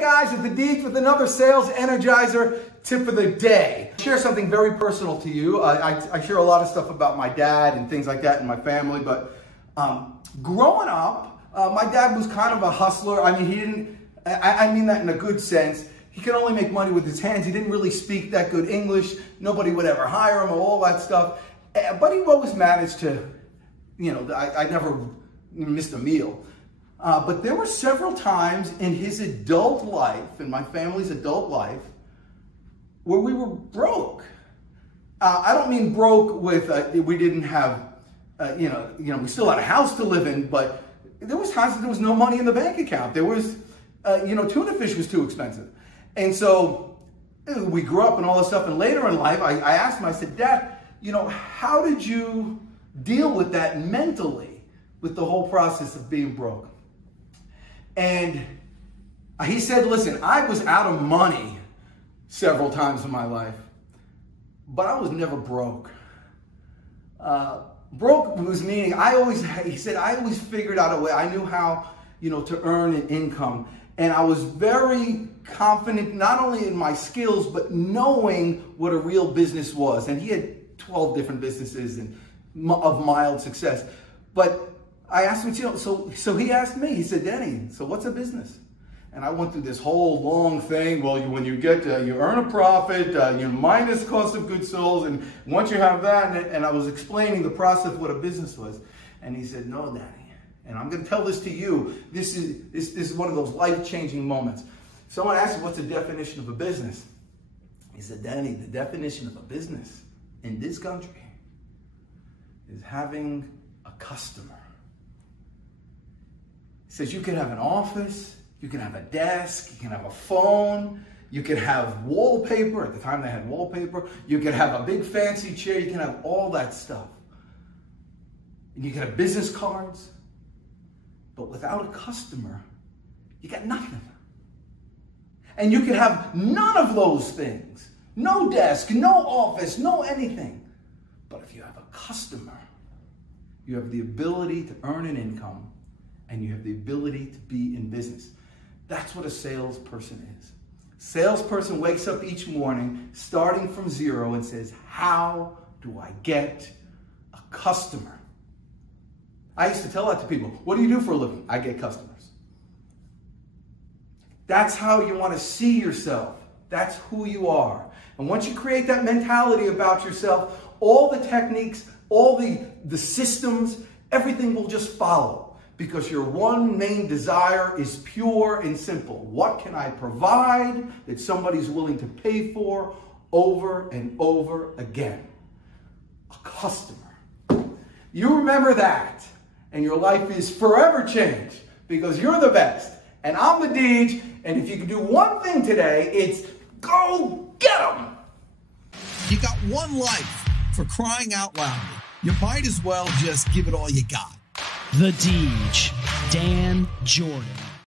Hey guys, it's the Deej with another sales energizer tip of the day. I'll share something very personal to you. I share a lot of stuff about my dad and things like that in my family, but growing up, my dad was kind of a hustler. I mean, I mean that in a good sense. He could only make money with his hands. He didn't really speak that good English. Nobody would ever hire him or all that stuff. But he always managed to, you know, I never missed a meal. But there were several times in his adult life, in my family's adult life, where we were broke. I don't mean broke with, we didn't have, we still had a house to live in, but there was times that there was no money in the bank account. There was, tuna fish was too expensive. And so we grew up and all this stuff. And later in life, I asked him, I said, Dad, how did you deal with that mentally, with the whole process of being broke? And he said, listen, I was out of money several times in my life, but I was never broke. Broke was meaning, he said, I always figured out a way. I knew how, to earn an income. And I was very confident, not only in my skills, but knowing what a real business was. And he had 12 different businesses and of mild success. But I asked him, so he asked me, he said, Danny, so what's a business? And I went through this whole long thing. Well, when you get, you earn a profit, you minus cost of goods sold, and once you have that, and I was explaining the process of what a business was. And he said, no, Danny, and I'm going to tell this to you, this is one of those life-changing moments. Someone asked him, what's the definition of a business? He said, Danny, the definition of a business in this country is having a customer. He says you can have an office, you can have a desk, you can have a phone, you can have wallpaper. At the time they had wallpaper. You can have a big fancy chair, you can have all that stuff. And you can have business cards. But without a customer, you got nothing. And you can have none of those things. No desk, no office, no anything. But if you have a customer, you have the ability to earn an income, and you have the ability to be in business. That's what a salesperson is. Salesperson wakes up each morning starting from zero and says, how do I get a customer? I used to tell that to people. What do you do for a living? I get customers. That's how you want to see yourself. That's who you are. And once you create that mentality about yourself, all the techniques, all the systems, everything will just follow. Because your one main desire is pure and simple. What can I provide that somebody's willing to pay for over and over again? A customer. You remember that, and your life is forever changed because you're the best. And I'm the Deej, and if you can do one thing today, it's go get them. You got one life, for crying out loud. You might as well just give it all you got. The Deej, Dan Jordan.